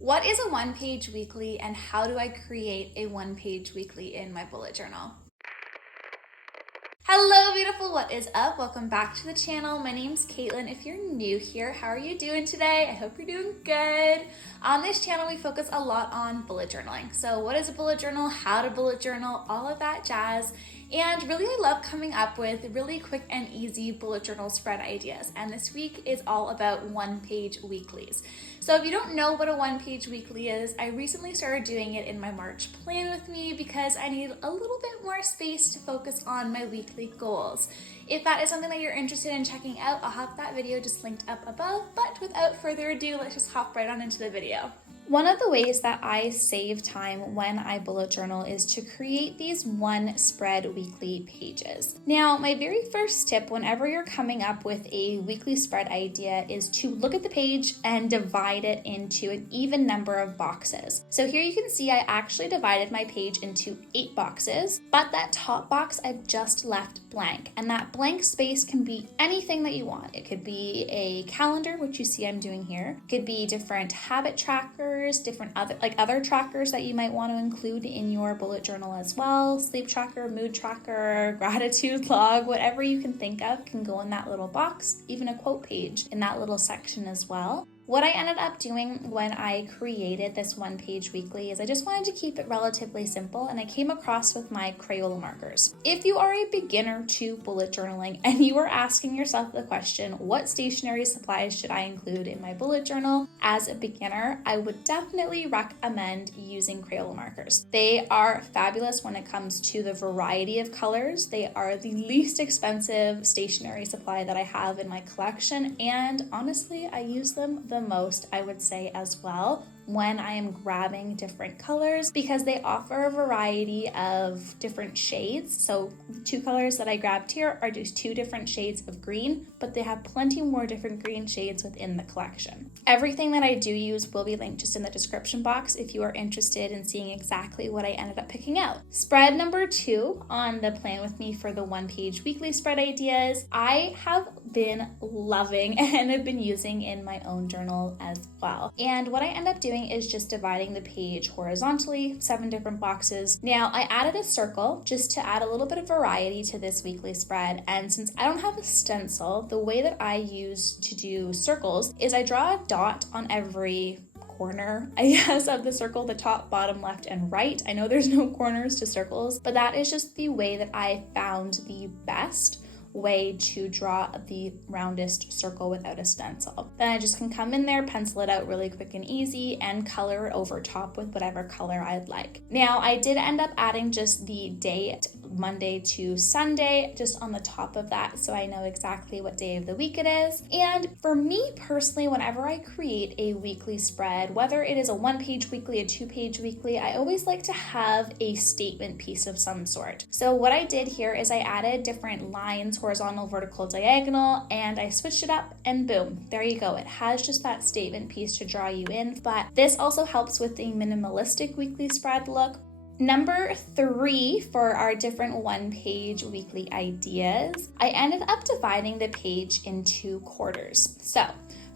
What is a one-page weekly and how do I create a one-page weekly in my bullet journal? Hello beautiful, what is up? Welcome back to the channel. My name's Caitlin. If you're new here, how are you doing today? I hope you're doing good. On this channel, we focus a lot on bullet journaling. So what is a bullet journal, how to bullet journal, all of that jazz. And really, I love coming up with really quick and easy bullet journal spread ideas. And this week is all about one-page weeklies. So if you don't know what a one-page weekly is, I recently started doing it in my March plan with me because I need a little bit more space to focus on my weekly goals. If that is something that you're interested in checking out, I'll have that video just linked up above. But without further ado, let's just hop right on into the video. One of the ways that I save time when I bullet journal is to create these one spread weekly pages. Now, my very first tip whenever you're coming up with a weekly spread idea is to look at the page and divide it into an even number of boxes. So here you can see I actually divided my page into 8 boxes, but that top box I've just left blank. And that blank space can be anything that you want. It could be a calendar, which you see I'm doing here. It could be different habit trackers, different other trackers that you might want to include in your bullet journal as well. Sleep tracker, mood tracker, gratitude log, whatever you can think of can go in that little box, even a quote page in that little section as well. What I ended up doing when I created this one-page weekly is I just wanted to keep it relatively simple, and I came across with my Crayola markers. If you are a beginner to bullet journaling and you are asking yourself the question, what stationery supplies should I include in my bullet journal? As a beginner, I would definitely recommend using Crayola markers. They are fabulous when it comes to the variety of colors. They are the least expensive stationery supply that I have in my collection, and honestly, I use them the most, I would say, as well when I am grabbing different colors because they offer a variety of different shades. So the 2 colors that I grabbed here are just 2 different shades of green, but they have plenty more different green shades within the collection. Everything that I do use will be linked just in the description box if you are interested in seeing exactly what I ended up picking out. Spread number 2 on the plan with me for the one-page weekly spread ideas, I have been loving and have been using in my own journal as well. And what I end up doing is just dividing the page horizontally, 7 different boxes. Now, I added a circle just to add a little bit of variety to this weekly spread. And since I don't have a stencil, the way that I use to do circles is I draw a dot on every corner, I guess, of the circle, the top, bottom, left, and right. I know there's no corners to circles, but that is just the way that I found the best way to draw the roundest circle without a stencil. Then I just can come in there, pencil it out really quick and easy, and color it over top with whatever color I'd like. Now, I did end up adding just the date, Monday to Sunday, just on the top of that, so I know exactly what day of the week it is. And for me personally, whenever I create a weekly spread, whether it is a 1-page weekly, a 2-page weekly, I always like to have a statement piece of some sort. So what I did here is I added different lines, horizontal, vertical, diagonal, and I switched it up, and boom, there you go. It has just that statement piece to draw you in, but this also helps with the minimalistic weekly spread look. Number 3 for our different one-page weekly ideas, I ended up dividing the page into quarters. So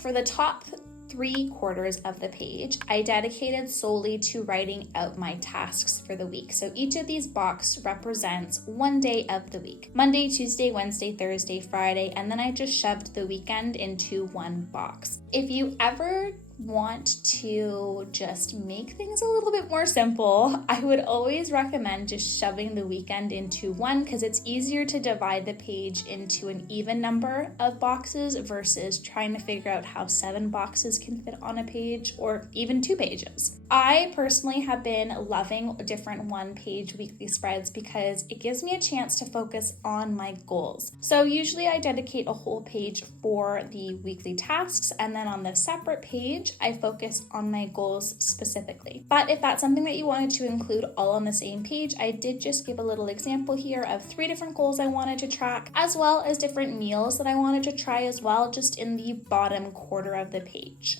for the top 3 quarters of the page, I dedicated solely to writing out my tasks for the week. So each of these boxes represents one day of the week. Monday, Tuesday, Wednesday, Thursday, Friday, and then I just shoved the weekend into one box. If you ever want to just make things a little bit more simple, I would always recommend just shoving the weekend into one because it's easier to divide the page into an even number of boxes versus trying to figure out how 7 boxes can fit on a page or even 2 pages. I personally have been loving different one-page weekly spreads because it gives me a chance to focus on my goals. So usually I dedicate a whole page for the weekly tasks, and then on the separate page, I focus on my goals specifically. But if that's something that you wanted to include all on the same page, I did just give a little example here of 3 different goals I wanted to track, as well as different meals that I wanted to try as well, just in the bottom quarter of the page.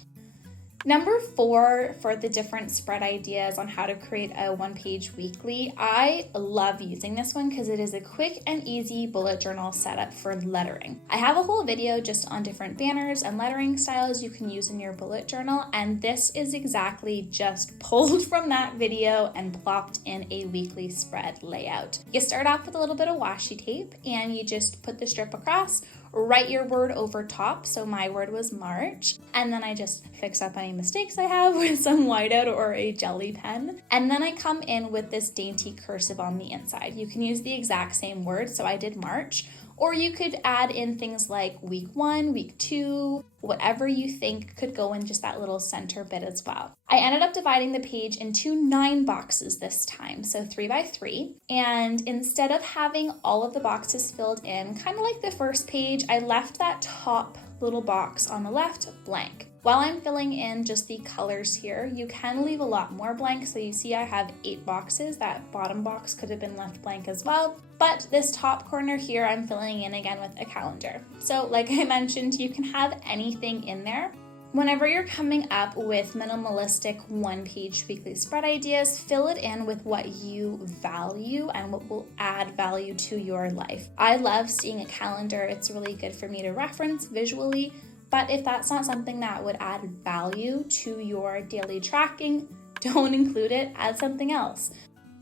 Number 4 for the different spread ideas on how to create a one-page weekly. I love using this one because it is a quick and easy bullet journal setup for lettering. I have a whole video just on different banners and lettering styles you can use in your bullet journal, and this is exactly just pulled from that video and plopped in a weekly spread layout. You start off with a little bit of washi tape and you just put the strip across, write your word over top, so my word was March, and then I just fix up any mistakes I have with some whiteout or a jelly pen, and then I come in with this dainty cursive on the inside. You can use the exact same word, so I did March, or you could add in things like week 1, week 2, whatever you think could go in just that little center bit as well. I ended up dividing the page into 9 boxes this time, so 3 by 3. And instead of having all of the boxes filled in, kind of like the first page, I left that top little box on the left blank. While I'm filling in just the colors here, you can leave a lot more blank. So you see I have 8 boxes. That bottom box could have been left blank as well. But this top corner here, I'm filling in again with a calendar. So like I mentioned, you can have anything in there. Whenever you're coming up with minimalistic one-page weekly spread ideas, fill it in with what you value and what will add value to your life. I love seeing a calendar. It's really good for me to reference visually. But if that's not something that would add value to your daily tracking, don't include it, add something else.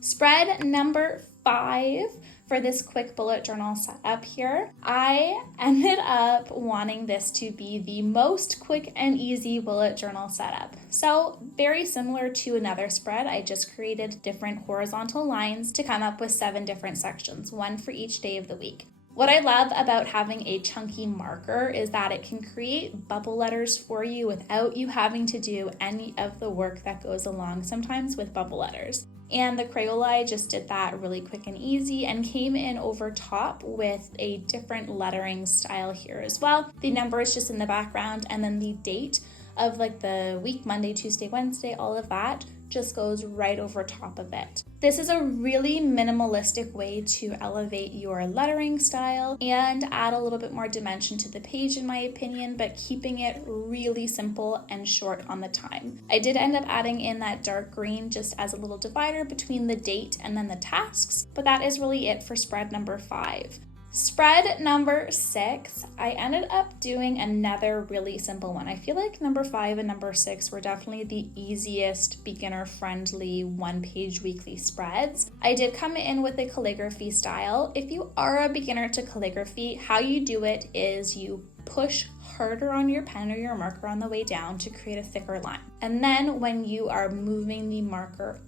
Spread number 5 for this quick bullet journal setup here. I ended up wanting this to be the most quick and easy bullet journal setup. So very similar to another spread, I just created different horizontal lines to come up with 7 different sections, 1 for each day of the week. What I love about having a chunky marker is that it can create bubble letters for you without you having to do any of the work that goes along sometimes with bubble letters. And the Crayola just did that really quick and easy and came in over top with a different lettering style here as well. The number is just in the background, and then the date of like the week, Monday, Tuesday, Wednesday, all of that just goes right over top of it. This is a really minimalistic way to elevate your lettering style and add a little bit more dimension to the page in my opinion, but keeping it really simple and short on the time. I did end up adding in that dark green just as a little divider between the date and then the tasks, but that is really it for spread number 5. Spread number 6, I ended up doing another really simple one. I feel like number 5 and number 6 were definitely the easiest beginner-friendly one-page weekly spreads. I did come in with a calligraphy style. If you are a beginner to calligraphy, how you do it is you push harder on your pen or your marker on the way down to create a thicker line. And then when you are moving the marker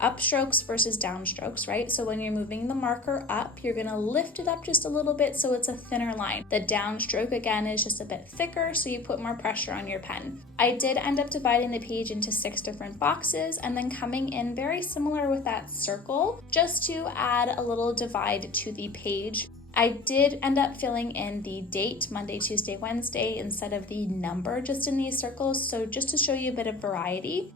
upstrokes versus downstrokes, right? So when you're moving the marker up, you're gonna lift it up just a little bit so it's a thinner line. The downstroke again is just a bit thicker, so you put more pressure on your pen. I did end up dividing the page into 6 different boxes and then coming in very similar with that circle just to add a little divide to the page. I did end up filling in the date, Monday, Tuesday, Wednesday, instead of the number just in these circles, so just to show you a bit of variety.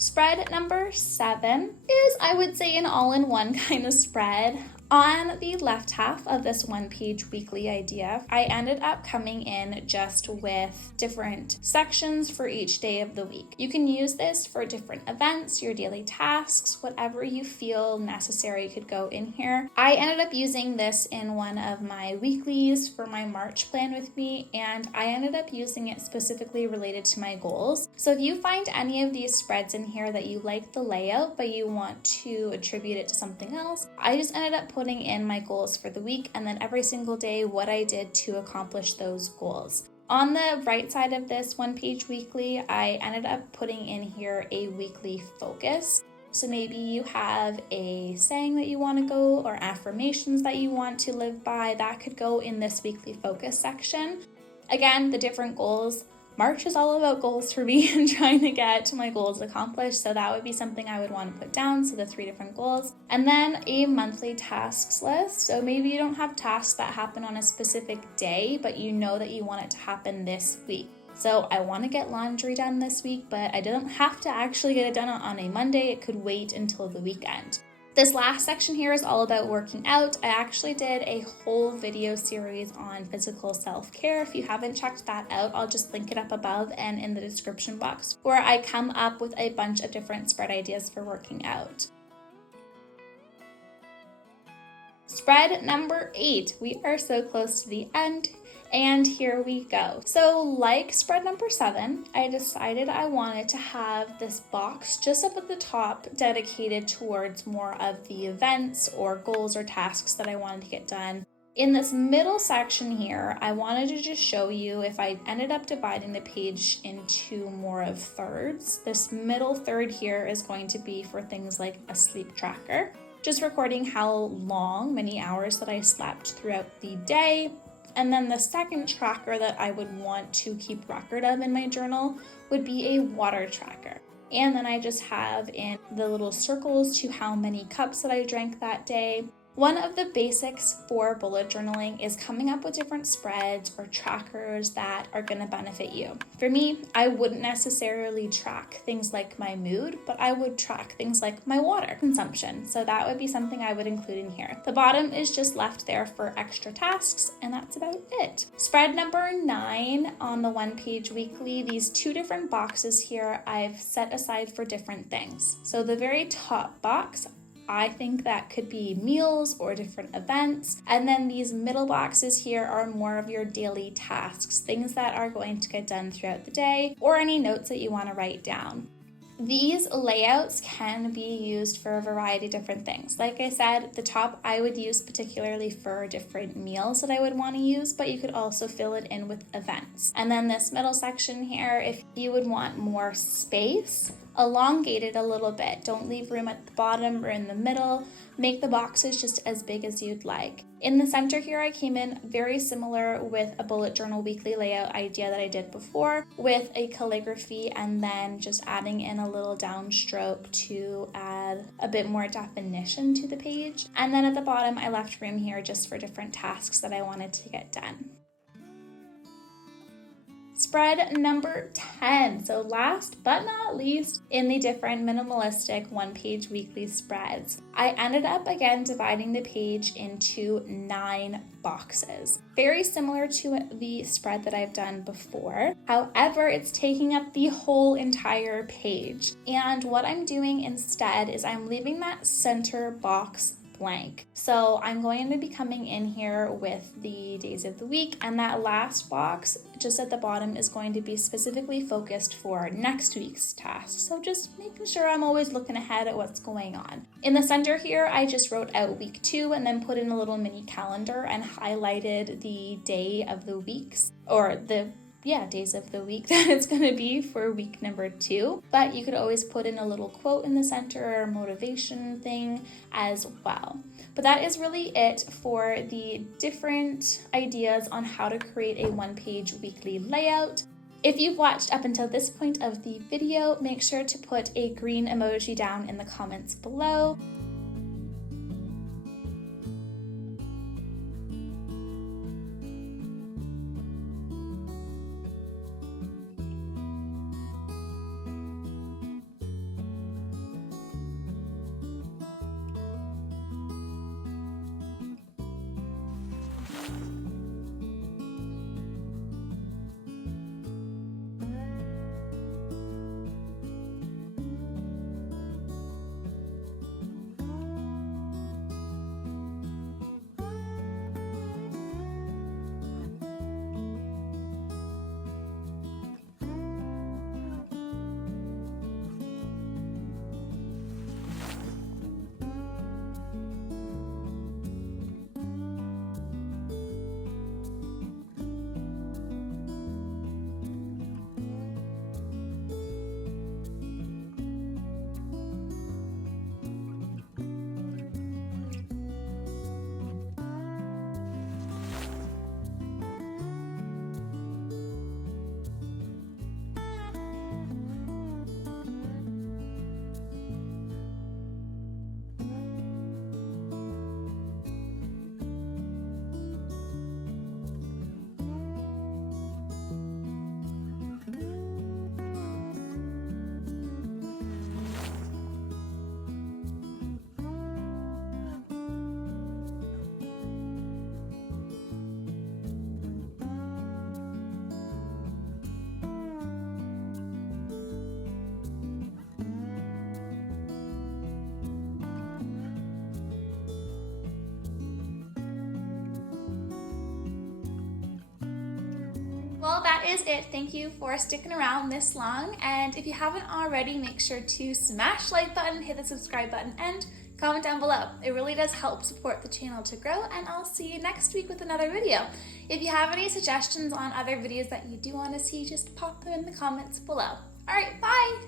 Spread number 7 is, I would say, an all-in-one kind of spread. On the left half of this one-page weekly idea, I ended up coming in just with different sections for each day of the week. You can use this for different events, your daily tasks, whatever you feel necessary could go in here. I ended up using this in one of my weeklies for my March plan with me, and I ended up using it specifically related to my goals. So if you find any of these spreads in here that you like the layout, but you want to attribute it to something else, I just ended up putting in my goals for the week and then every single day what I did to accomplish those goals. On the right side of this one-page weekly, I ended up putting in here a weekly focus. So maybe you have a saying that you want to go or affirmations that you want to live by, that could go in this weekly focus section. Again, the different goals. March is all about goals for me and trying to get my goals accomplished. So that would be something I would want to put down. So the 3 different goals. And then a monthly tasks list. So maybe you don't have tasks that happen on a specific day, but you know that you want it to happen this week. So I want to get laundry done this week, but I don't have to actually get it done on a Monday. It could wait until the weekend. This last section here is all about working out. I actually did a whole video series on physical self-care. If you haven't checked that out, I'll just link it up above and in the description box, where I come up with a bunch of different spread ideas for working out. Spread number 8. We are so close to the end. And here we go. So like spread number 7, I decided I wanted to have this box just up at the top dedicated towards more of the events or goals or tasks that I wanted to get done. In this middle section here, I wanted to just show you, if I ended up dividing the page into more of thirds, this middle third here is going to be for things like a sleep tracker, just recording how many hours that I slept throughout the day. And then the second tracker that I would want to keep record of in my journal would be a water tracker. And then I just have in the little circles to how many cups that I drank that day. One of the basics for bullet journaling is coming up with different spreads or trackers that are going to benefit you. For me, I wouldn't necessarily track things like my mood, but I would track things like my water consumption. So that would be something I would include in here. The bottom is just left there for extra tasks, and that's about it. Spread number 9 on the one page weekly, these 2 different boxes here I've set aside for different things. So the very top box, I think that could be meals or different events. And then these middle boxes here are more of your daily tasks, things that are going to get done throughout the day, or any notes that you want to write down. These layouts can be used for a variety of different things. Like I said, the top I would use particularly for different meals that I would want to use, but you could also fill it in with events. And then this middle section here, if you would want more space, elongate it a little bit. Don't leave room at the bottom or in the middle. Make the boxes just as big as you'd like. In the center here, I came in very similar with a bullet journal weekly layout idea that I did before, with a calligraphy and then just adding in a little downstroke to add a bit more definition to the page. And then at the bottom, I left room here just for different tasks that I wanted to get done. Spread number 10. So last but not least, in the different minimalistic one-page weekly spreads, I ended up again dividing the page into 9 boxes. Very similar to the spread that I've done before. However, it's taking up the whole entire page. And what I'm doing instead is I'm leaving that center box blank. So I'm going to be coming in here with the days of the week, and that last box just at the bottom is going to be specifically focused for next week's tasks. So just making sure I'm always looking ahead at what's going on. In the center here, I just wrote out week 2 and then put in a little mini calendar and highlighted the day of the weeks, or the days of the week that it's going to be for week number 2. But you could always put in a little quote in the center or motivation thing as well. But that is really it for the different ideas on how to create a one-page weekly layout. If you've watched up until this point of the video, make sure to put a green emoji down in the comments below. that is it. Thank you for sticking around this long. And if you haven't already, make sure to smash like button, hit the subscribe button, and comment down below. It really does help support the channel to grow, and I'll see you next week with another video. If you have any suggestions on other videos that you do want to see, just pop them in the comments below. All right, bye.